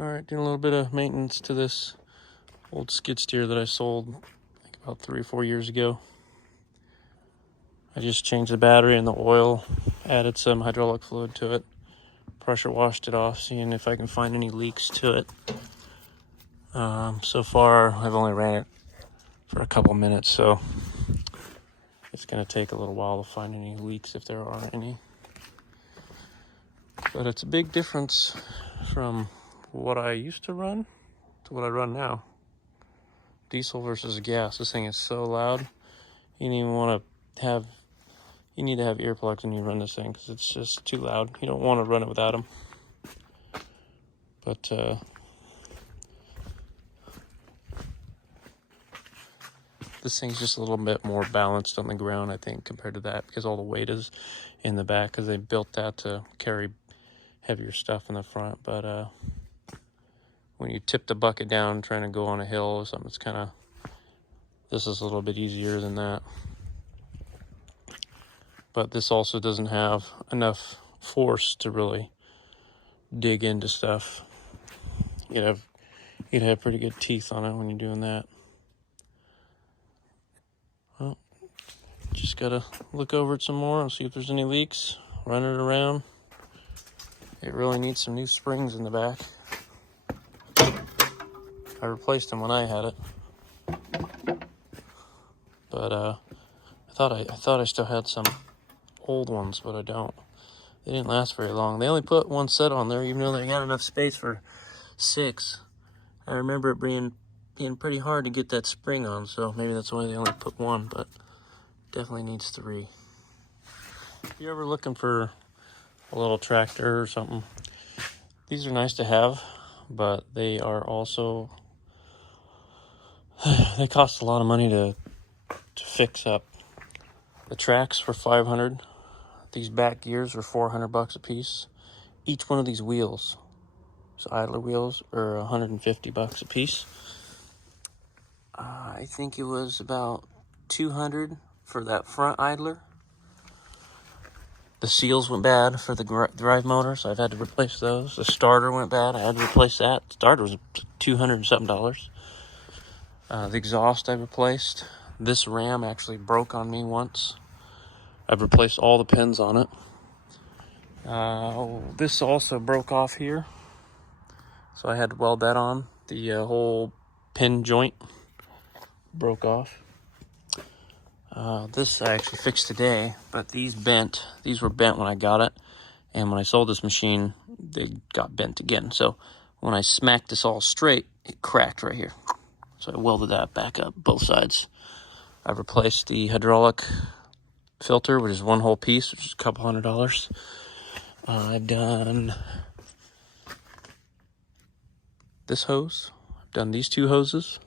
Alright, doing a little bit of maintenance to this old skid steer that I sold I think about 3 or 4 years ago. I just changed the battery and the oil, added some hydraulic fluid to it, pressure washed it off, seeing if I can find any leaks to it. So far I've only ran it for a couple minutes, so it's going to take a little while to find any leaks if there are any. But it's a big difference from what I used to run to what I run now. Diesel versus gas. This thing is so loud. You don't even want to have, you need to have earplugs when you run this thing because it's just too loud. You don't want to run it without them. But this thing's just a little bit more balanced on the ground, I think, compared to that, because all the weight is in the back because they built that to carry heavier stuff in the front. But when you tip the bucket down trying to go on a hill or something, it's kind of, this is a little bit easier than that. But this also doesn't have enough force to really dig into stuff. You'd have pretty good teeth on it when you're doing that. Well, just gotta look over it some more and see if there's any leaks. Run it around. It really needs some new springs in the back. I replaced them when I had it, but I thought I still had some old ones, but I don't. They didn't last very long. They only put one set on there, even though they had enough space for 6. I remember it being pretty hard to get that spring on, so maybe that's why they only put 1, but definitely needs 3. If you're ever looking for a little tractor or something, these are nice to have, but they are also, they cost a lot of money to fix up. The tracks were $500. These back gears were $400 a piece. Each one of these wheels, so idler wheels, are $150 a piece. I think it was about $200 for that front idler. The seals went bad for the drive motor, so I've had to replace those. The starter went bad, I had to replace that. The starter was $200 and something. The exhaust I replaced. This ram actually broke on me once. I've replaced all the pins on it. This also broke off here, so I had to weld that on. The whole pin joint broke off. This I actually fixed today, but these bent. These were bent when I got it, and when I sold this machine, they got bent again. So when I smacked this all straight, it cracked right here. So I welded that back up, both sides. I replaced the hydraulic filter, which is one whole piece, which is a couple $100. I've done this hose. I've done these 2 hoses.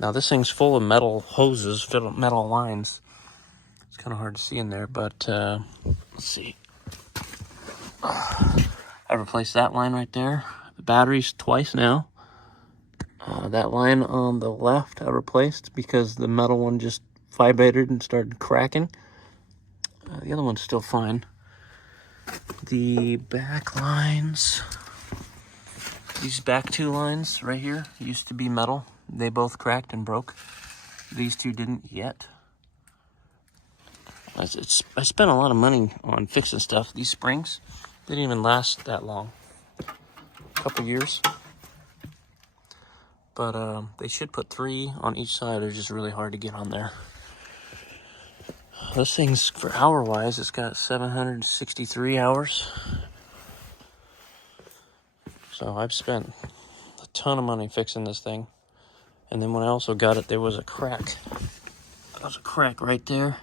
Now this thing's full of metal hoses, metal lines. It's kind of hard to see in there, but let's see. I replaced that line right there. The batteries twice now. That line on the left I replaced because the metal one just vibrated and started cracking. The other one's still fine. The back lines, these back 2 lines right here used to be metal. They both cracked and broke. These 2 didn't yet. I spent a lot of money on fixing stuff. These springs, they didn't even last that long. A couple years. But they should put 3 on each side. They're just really hard to get on there. This thing's, for hour-wise, it's got 763 hours. So I've spent a ton of money fixing this thing. And then when I also got it, there was a crack. There was a crack right there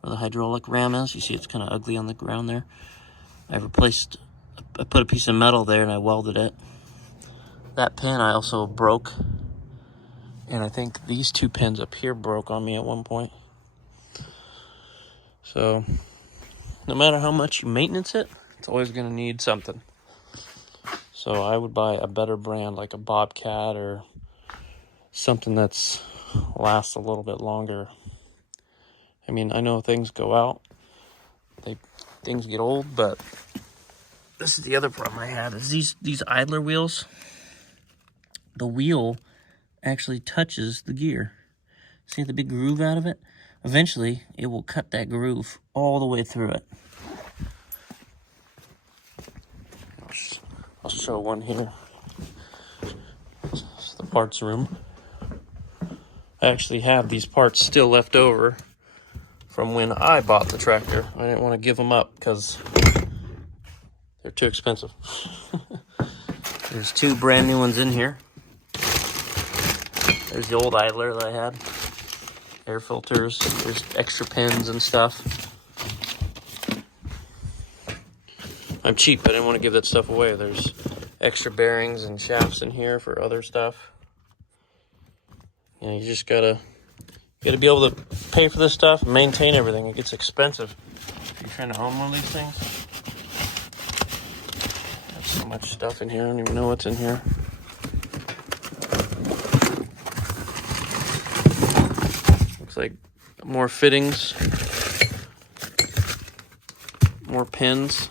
where the hydraulic ram is. You see it's kind of ugly on the ground there. I put a piece of metal there and I welded it. That pin I also broke. And I think these 2 pins up here broke on me at one point. So no matter how much you maintenance it, it's always going to need something. So I would buy a better brand like a Bobcat or something that's lasts a little bit longer. I mean, I know things go out, things get old, but this is the other problem I had, is these idler wheels, the wheel actually touches the gear. See the big groove out of it? Eventually, it will cut that groove all the way through it. I'll show one here. It's the parts room. I actually have these parts still left over from when I bought the tractor. I didn't want to give them up because they're too expensive. There's 2 brand new ones in here. There's the old idler that I had. Air filters, there's extra pins and stuff. I'm cheap, I didn't want to give that stuff away. There's extra bearings and shafts in here for other stuff. You know, you just gotta be able to pay for this stuff and maintain everything. It gets expensive if you're trying to own one of these things. There's so much stuff in here, I don't even know what's in here. Like more fittings, more pins.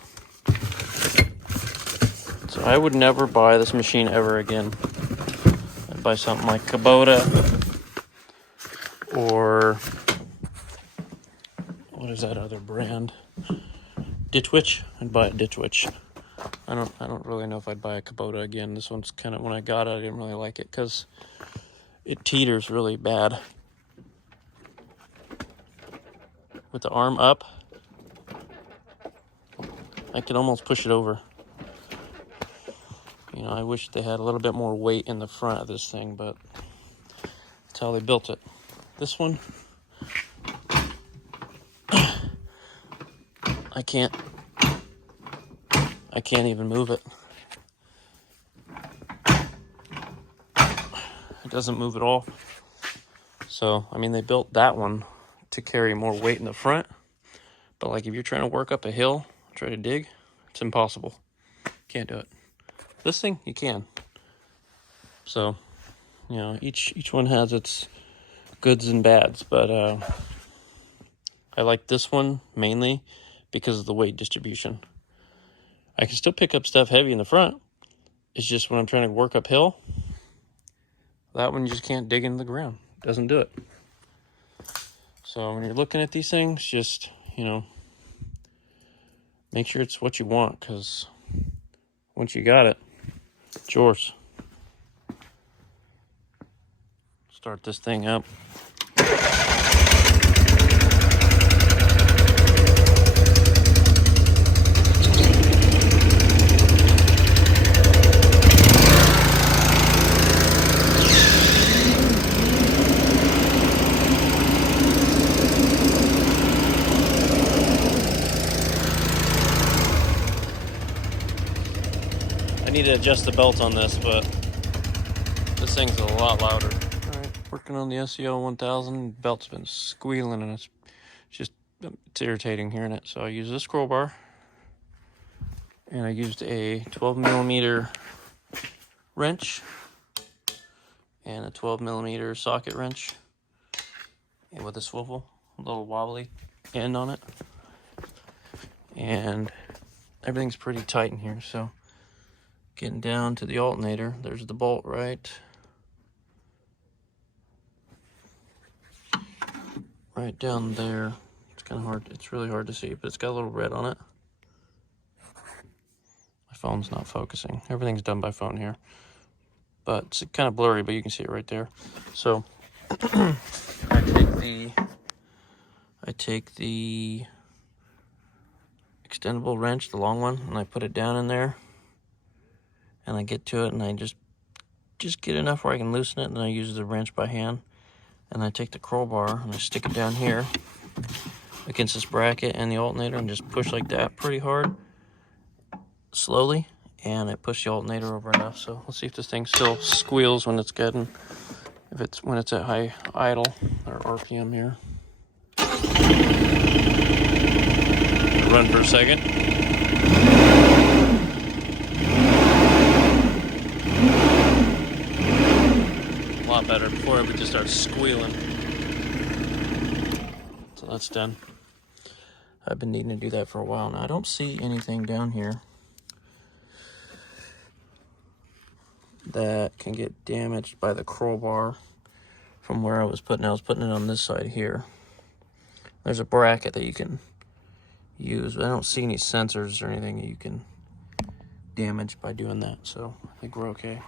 So I would never buy this machine ever again. I'd buy something like Kubota or what is that other brand? Ditch Witch. I'd buy a Ditch Witch. I don't really know if I'd buy a Kubota again. This one's kind of, when I got it, I didn't really like it because it teeters really bad. With the arm up, I could almost push it over. You know, I wish they had a little bit more weight in the front of this thing, but that's how they built it. This one, I can't even move it. It doesn't move at all. So, I mean, they built that one to carry more weight in the front, but like if you're trying to work up a hill, try to dig, it's impossible. Can't do it. This thing, you can. So, you know, each one has its goods and bads, but I like this one mainly because of the weight distribution. I can still pick up stuff heavy in the front. It's just when I'm trying to work uphill, that one you just can't dig into the ground. Doesn't do it. So when you're looking at these things, just, you know, make sure it's what you want, because once you got it, it's yours. Start this thing up. I need to adjust the belt on this, but this thing's a lot louder. Alright, working on the SEO 1000. Belt's been squealing and it's irritating hearing it. So I use this scroll bar, and I used a 12mm wrench and a 12mm socket wrench, and with a swivel, a little wobbly end on it. And everything's pretty tight in here, so getting down to the alternator, there's the bolt right down there. It's kind of hard, it's really hard to see, but it's got a little red on it. My phone's not focusing. Everything's done by phone here, but it's kind of blurry, but you can see it right there. So I take the extendable wrench, the long one, and I put it down in there, and I get to it, and I just get enough where I can loosen it, and then I use the wrench by hand, and I take the crowbar and I stick it down here against this bracket and the alternator, and just push like that pretty hard, slowly, and I push the alternator over enough. So let's see if this thing still squeals when it's getting, when it's at high idle or RPM here. Run for a second. A lot better. Before it would just start squealing. So that's done. I've been needing to do that for a while now. I don't see anything down here. that can get damaged by the crowbar from where I was putting it. I was putting it on this side here. There's a bracket that you can use, but I don't see any sensors or anything that you can damage by doing that, so I think we're okay.